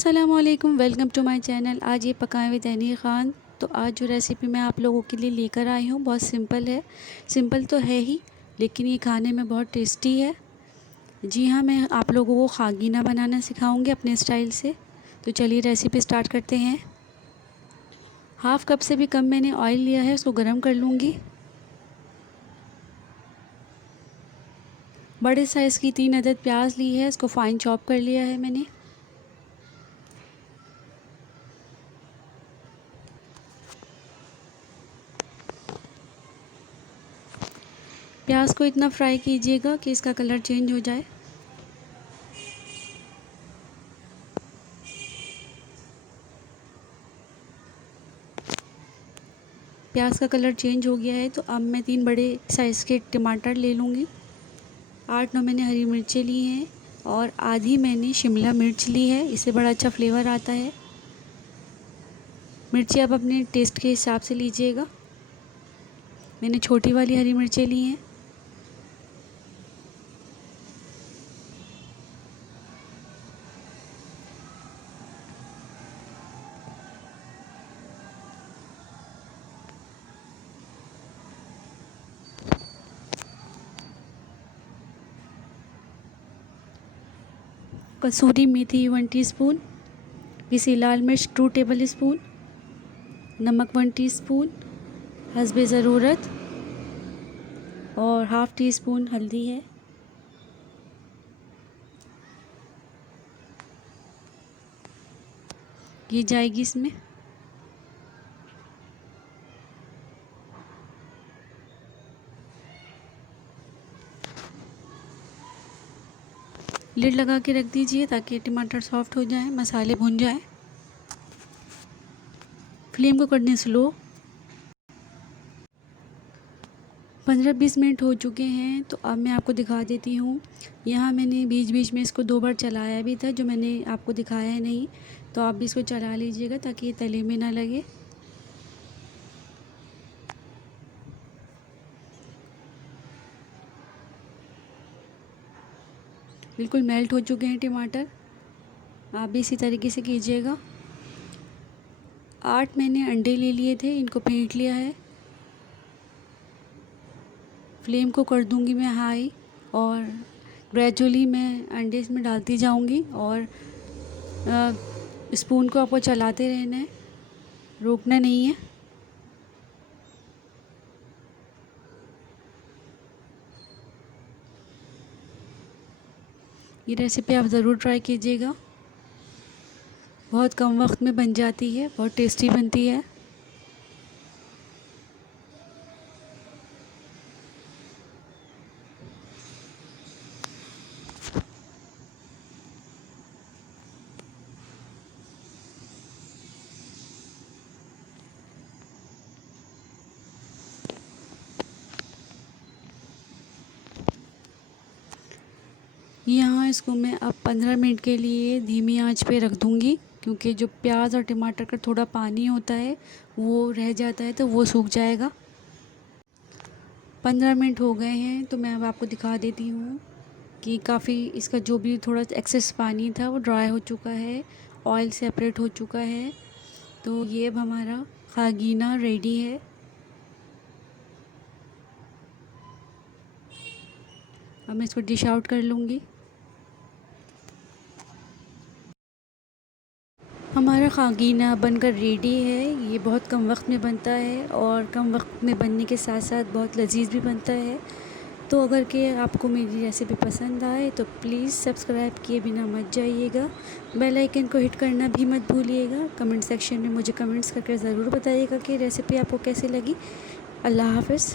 अस्सलामुअलैकुम, welcome to my channel. आज ये पकाएं विद एनी ख़ान। तो आज जो रेसिपी मैं आप लोगों के लिए लेकर आई हूँ बहुत सिंपल है। सिंपल तो है ही, लेकिन ये खाने में बहुत टेस्टी है। जी हाँ, मैं आप लोगों को खागीना बनाना सिखाऊंगी अपने स्टाइल से। तो चलिए रेसिपी स्टार्ट करते हैं। हाफ़ कप से भी कम मैंने ऑयल लिया है, उसको गर्म कर लूँगी। बड़े साइज़ की 3 अदद प्याज ली है, इसको फ़ाइन चॉप कर लिया है मैंने। प्याज को इतना फ्राई कीजिएगा कि इसका कलर चेंज हो जाए। प्याज का कलर चेंज हो गया है, तो अब मैं 3 बड़े साइज़ के टमाटर ले लूँगी। 8-9 मैंने हरी मिर्चें ली हैं और आधी मैंने शिमला मिर्च ली है, इससे बड़ा अच्छा फ्लेवर आता है। मिर्ची आप अपने टेस्ट के हिसाब से लीजिएगा। मैंने छोटी वाली हरी मिर्चें ली हैं। कसूरी मेथी 1 टीस्पून, पिसी लाल मिर्च 2 टेबल स्पून, नमक 1 टीस्पून, हस्बे ज़रूरत, और हाफ़ टी स्पून हल्दी है। ये जाएगी इसमें। लिड लगा के रख दीजिए ताकि टमाटर सॉफ्ट हो जाए, मसाले भुन जाए। फ्लेम को कर दें स्लो। 15-20 मिनट हो चुके हैं, तो अब मैं आपको दिखा देती हूँ। यहाँ मैंने बीच बीच में इसको 2 बार चलाया भी था, जो मैंने आपको दिखाया है नहीं। तो आप भी इसको चला लीजिएगा ताकि ये तले में ना लगे। बिल्कुल मेल्ट हो चुके हैं टमाटर, आप भी इसी तरीके से कीजिएगा। 8 मैंने अंडे ले लिए थे, इनको फेंट लिया है। फ्लेम को कर दूंगी मैं हाई, और ग्रेजुअली मैं अंडे इसमें डालती जाऊंगी, और स्पून को आपको चलाते रहना है, रोकना नहीं है। ये रेसिपी आप ज़रूर ट्राई कीजिएगा, बहुत कम वक्त में बन जाती है, बहुत टेस्टी बनती है। यहाँ इसको मैं अब 15 मिनट के लिए धीमी आंच पे रख दूँगी, क्योंकि जो प्याज और टमाटर का थोड़ा पानी होता है वो रह जाता है, तो वो सूख जाएगा। 15 मिनट हो गए हैं, तो मैं अब आपको दिखा देती हूँ कि काफ़ी इसका जो भी थोड़ा एक्सेस पानी था वो ड्राई हो चुका है, ऑयल सेपरेट हो चुका है। तो ये अब हमारा खागीना रेडी है। अब मैं इसको डिश आउट कर लूँगी। हमारा खागीना बनकर रेडी है। ये बहुत कम वक्त में बनता है, और कम वक्त में बनने के साथ साथ बहुत लजीज भी बनता है। तो अगर के आपको मेरी रेसिपी पसंद आए तो प्लीज़ सब्सक्राइब किए बिना मत जाइएगा। बेल आइकन को हिट करना भी मत भूलिएगा। कमेंट सेक्शन में मुझे कमेंट्स करके ज़रूर बताइएगा कि रेसिपी आपको कैसी लगी। अल्लाह हाफ़िज़।